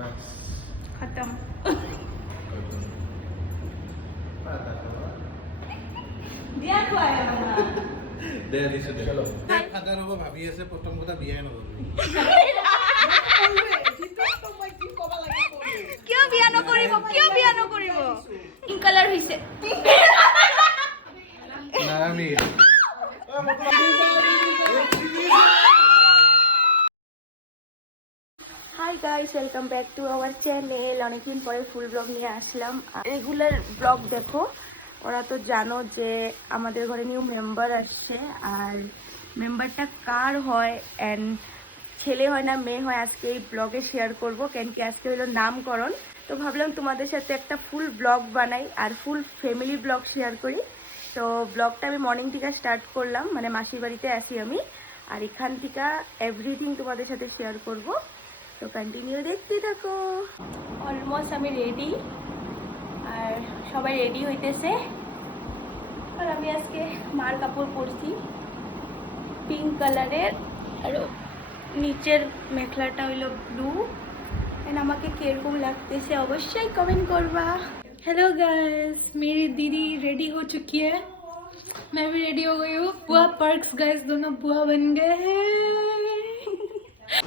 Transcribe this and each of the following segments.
खत्म दिया खुआया দে দিছো দে চলো ফাদাৰ হ'ব ভাবি আছে প্ৰথম কথা বিয়াই নকৰো কিয় বিয়া নকৰিব পিংক কালাৰ হৈছে নামি hi guys welcome back to our channel অনেকদিন পরে ফুল ব্লগ নিয়ে আসলাম রেগুলার ব্লগ দেখো ওরা তো জানো যে আমাদের ঘরে নিউ মেম্বার আসছে আর মেম্বারটা কার হয় অ্যান্ড ছেলে হয় না মেয়ে হয় আজকে এই ব্লগে শেয়ার করবো কেন কি আজকে হলো নামকরণ তো ভাবলাম তোমাদের সাথে একটা ফুল ব্লগ বানাই আর ফুল ফ্যামিলি ব্লগ শেয়ার করি তো ব্লগটা আমি মর্নিং থেকে স্টার্ট করলাম মানে মাসির বাড়িতে আসি আমি আর এখান থেকে এভরিথিং তোমাদের সাথে শেয়ার করব তো কন্টিনিউ দেখতে থাকো অলমোস্ট আমি রেডি আর সবাই রেডি হইতেছে আর আমি আজকে মার কাপড় পরছি পিঙ্ক কালারের আর নিচের মেখলাটা হইলো ব্লু এন্ড আমাকে কিরকম লাগতেছে অবশ্যই কমেন্ট করবা हेलो गाइस मेरी दीदी रेडी हो चुकी है मैं भी रेडी हो गई हूँ बुआ पर्क्स गाइस दोनों बुआ बन गए हैं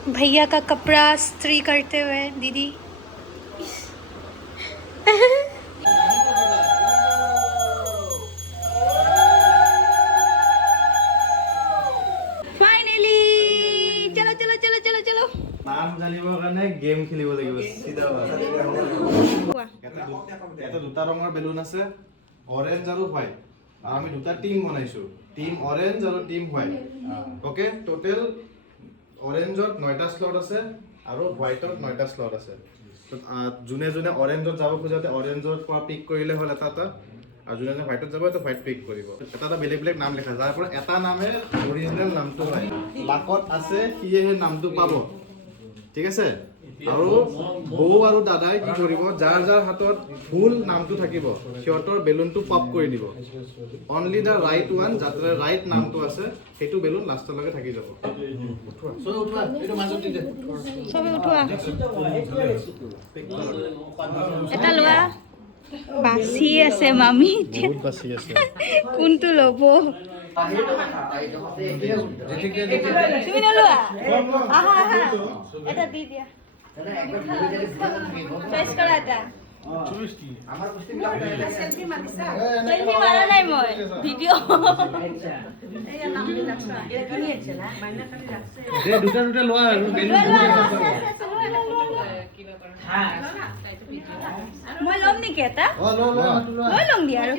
भैया का कपड़ा इस्त्री करते हुए दीदी ফাইনালি চলো চলো চলো চলো চলো নাম জানিবৰ কাৰণে গেম খেলিব লাগিব সিধা এটা দুটা ৰঙৰ বেলুন আছে অৰেঞ্জ আৰু হোৱাইট আৰু আমি দুটা টিম বনাইছো টিম অৰেঞ্জ আৰু টিম হোৱাইট ওকে টোটেল অৰেঞ্জত 9টা স্লট আছে আৰু হোৱাইটত 9টা স্লট আছে তো যোনে যোনে অৰেঞ্জত যাব খোজাতে অৰেঞ্জৰ পৰা পিক কৰিলে হ'ল এটা এটা আৰু যোনে যোনে হোৱাইটত যাব তো হোৱাইট পিক কৰিব এটা এটা বেলেগ বেলেগ নাম লেখা যাৰ পৰা এটা নামে অৰিজিনেল নামটো হয় লাকত আছে সিয়ে সেই নামটো পাব ঠিক আছে আৰু বৌ আৰু দাদাই কি কৰিব যাৰ যাৰ হাতত ফুল নামটো থাকিব সিহঁতৰ বেলুনটো পপ কৰি দিব অনলি দা ৰাইট ওৱান যাৰ ৰাইট নামটো আছে সেইটো বেলুন লাষ্টলৈকে থাকি যাব সবে উঠোৱা এইটো মাজত দি দে সবে উঠোৱা এটা লোৱা বাছি আছে মামি বহুত বাছি আছে কোনটো ল'ব তুমি নলোৱা আহা আহা এটা দি দিয়া চইচ কৰা এটা সেলফি মাৰা নাই মই ভিডিঅ' দুটা দুটা লোৱা আৰু মই ল'ম নেকি এটা লৈ ল'ম দিয়া আৰু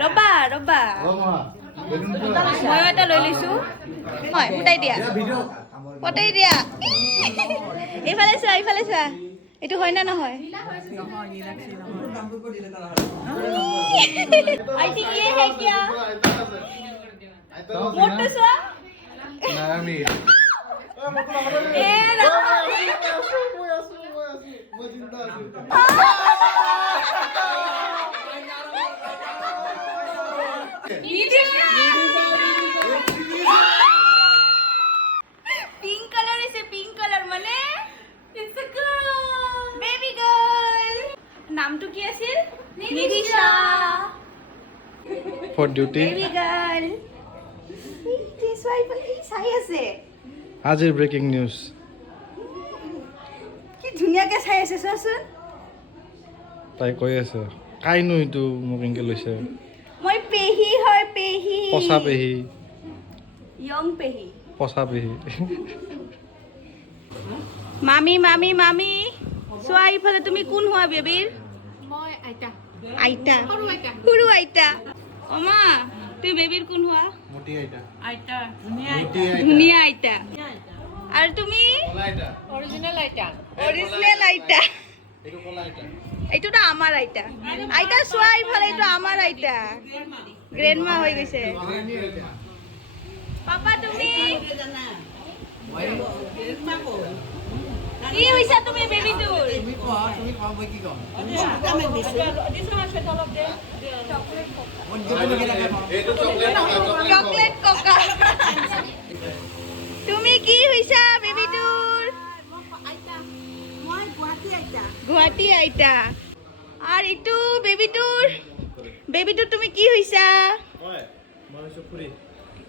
ৰবা ৰবা মই এটা লৈ লৈছো হয় ফুটাই দিয়া পটাই দিয়া এইফালে চোৱা এইটো হয় না নহয় আই থিংক ये है क्या মোটে চোৱা নামি এ ৰবা পিঙ্ক কালার আছে পিঙ্ক কালার মানে it's a girl baby girl নামটো কি আছিল Nidisha for duty baby girl this wife চাই আছে আজিৰ ব্ৰেকিং নিউজ কি ধুনীয়াকে চাই আছে চোৱাচোন তাই কৈ আছে কাইনো এইটো মোক এনেকে লৈছে মই পেহী হয় পেহী পচা পেহী ইয়ং পেহী পচা পেহী মামি মামি মামি চোৱা ইফালে তুমি কোন হোৱা বেবীৰ মই আইতা আইতা সৰু আইতা অমা তুমি বেবীৰ কোন হোৱা মোটি আইতা আইতা ধুনীয়া আইতা আৰু তুমি অৰিজিনেল আইতা অৰিজিনেল আইতা এইটো কলা আইতা এইটোতো আমাৰ আইতা আইতা চোৱা ইফালে এইটো আমাৰ আইতা গ্ৰেণ্ডমা হৈ গৈছে পাপা তুমি কি হৈছা তুমি বেবীটোৰ চকলেট ককা তুমি কি হৈছা গুৱাহাটী আইতা আৰ একটু বেবি টুৰ তুমি কি হইছা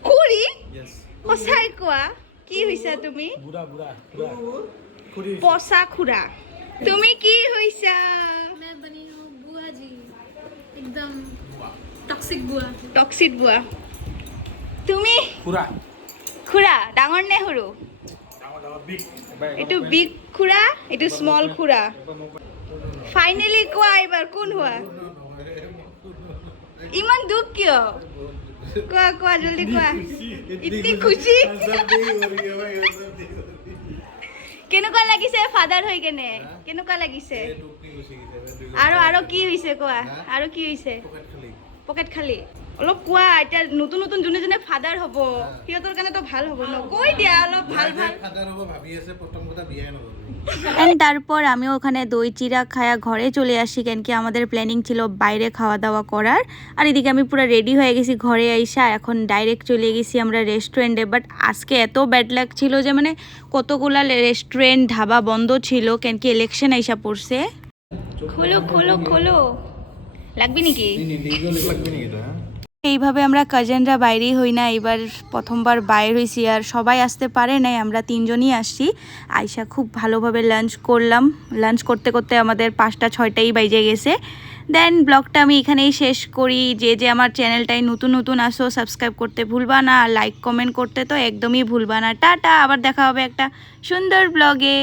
খুৰি সঁচাই কোৱা কি হইছা তুমি পচা খুৰা তুমি কি হইছা मैं बनी हूँ बुआ जी एकदम टॉक्सिक बुआ টক্সিক বুৱা তুমি খুৰা ডাঙৰ নে সৰু এইটো বিগ খুৰা এইটো স্মল খুৰা ফাইনেলি কোৱা এবাৰ কোন হোৱা ইমান দুখ কিয় কোৱা কোৱা জলদি কোৱা ইতনি খুশি কেনেকুৱা লাগিছে ফাদাৰ হৈ কেনে কেনেকুৱা লাগিছে আৰু কি হৈছে কোৱা আৰু কি হৈছে পকেট খালি অলপ কোৱা এতিয়া নতুন নতুন যোনে যোনে ফাদাৰ হ'ব সিহঁতৰ কাৰণেতো ভাল হ'ব ন কৈ দিয়া অলপ ভাল ভাল এন্ড তারপর আমি ওখানে দই চিরা খায়া ঘরে চলে আসি কেন কি আমাদের প্ল্যানিং ছিল বাইরে খাওয়া দাওয়া করার আর এদিকে আমি পুরো রেডি হয়ে গেছি ঘরে আইসা এখন ডাইরেক্ট চলে গেছি আমরা রেস্টুরেন্টে বাট আজকে এত ব্যাড লাক ছিল যে মানে কতগুলা রেস্টুরেন্ট ধাবা বন্ধ ছিল কেন কি ইলেকশন আইসা পড়ছে খোলো খোলো খোলো লাগবে নাকি এইভাবে আমরা কাজিনরা বাইরেই হই না এবার প্রথমবার বাইর হইছি আর সবাই আসতে পারে নাই আমরা তিনজনই আসছি আয়শা খুব ভালোভাবে লাঞ্চ করলাম লাঞ্চ করতে করতে আমাদের 5টা 6টাই বেজে গেছে দেন ব্লগটা আমি এখানেই শেষ করি যে আমার চ্যানেলটাই নতুন নতুন আসো সাবস্ক্রাইব করতে ভুলবা না লাইক কমেন্ট করতে তো একদমই ভুলবা না টাটা আবার দেখা হবে একটা সুন্দর ব্লগে